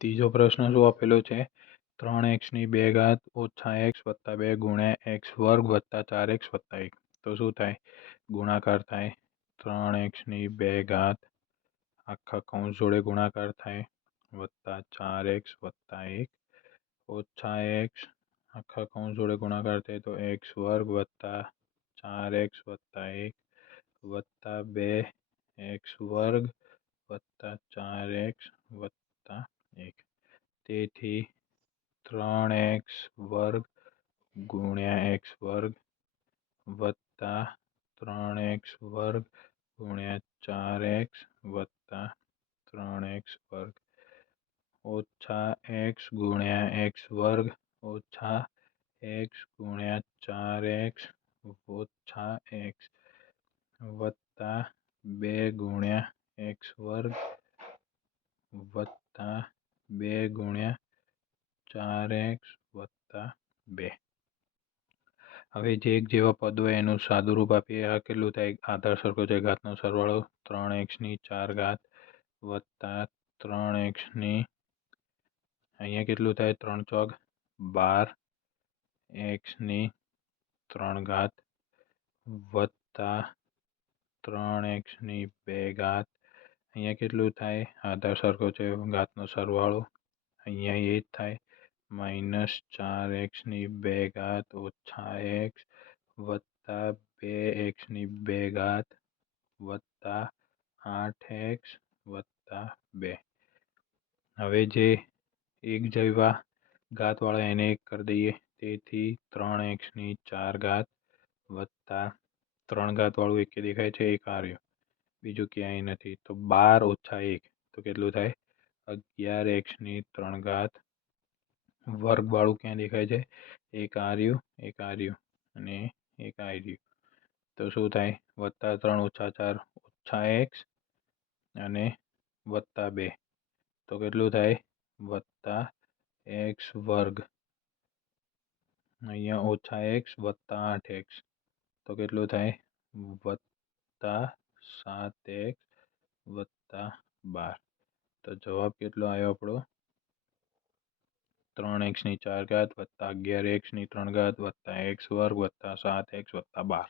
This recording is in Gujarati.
तीजो प्रश्न शो आप तर एक्स घात ओछा एक्स वत्ता बे गुण्या एक्स वर्ग वत्ता चार एक्स वत्ता एक तो शू थ गुणाकार थाय तर एक्स घात आखा कौश जोड़े गुणाकार थाय वत्ता चार एक्स वत्ता एक ओछा एक्स आखा कौश जोड़े गुणाकार थे तो एक्स वर्ग वत्ता चार एक्स वत्ता एक वत्ता बे एक्स वर्ग वत्ता चार एक्स वत्ता एक तेथी त्रण एक्स वर्ग गुण्या एक्स वर्ग वत्ता त्रण एक्स वर्ग गुण्या चार एक्स वत्ता त्रण एक्स वर्ग ओछा एक्स गुण्या एक्स वर्ग ओछा एक्स गुण्या चार एक्स ओछा एक्स वत्ता बे गुण्या एक्स वर्ग वत्ता 2 * 4x + 2 હવે જે એક જેવો પદ હોય એનો સાદુરૂપ આપીએા કે કેટલું થાય આ દર્શક કો જગતનો સરવાળો 3x ની 4 ઘાત + 3x ની અહીંયા કેટલું થાય 3 * 4 12 x ની 3 ઘાત + 3x ની 2 ઘાત અહીંયા કેટલું થાય આધાર સરખો છે ઘાતનો સરવાળો અહીંયા એ જ થાય માઇનસ ચાર એક્સની બે ઘાત ઓછા એક્સ વત્તા બે એક્સની બે ઘાત વત્તા આઠ એક્સ વત્તા બે હવે જે એક જેવા ઘાતવાળા એને એક કરી દઈએ તેથી ત્રણ એક્સની ચાર ઘાત વત્તા ત્રણ ઘાતવાળું એક દેખાય છે એક આ બીજો ક્યાંય નથી તો 12 - 1 તો કેટલું થાય 11x ની 3 घात वर्ग વાળું કેમ દેખાય છે એક આર્યુ એક આર્યુ અને એક આયડિક તો શું થાય + 3 - 4 - x અને + 2 તો કેટલું થાય + x² અહીંયા - x + 8x તો કેટલું થાય + તો જવાબ કેટલો આવ્યો આપણો ત્રણ એક્સની ચાર ઘાત વત્તા અગિયાર એક્સની ત્રણ ઘાત વત્તા એક્સ વર્ગ વત્તા સાત એક્સ વત્તા બાર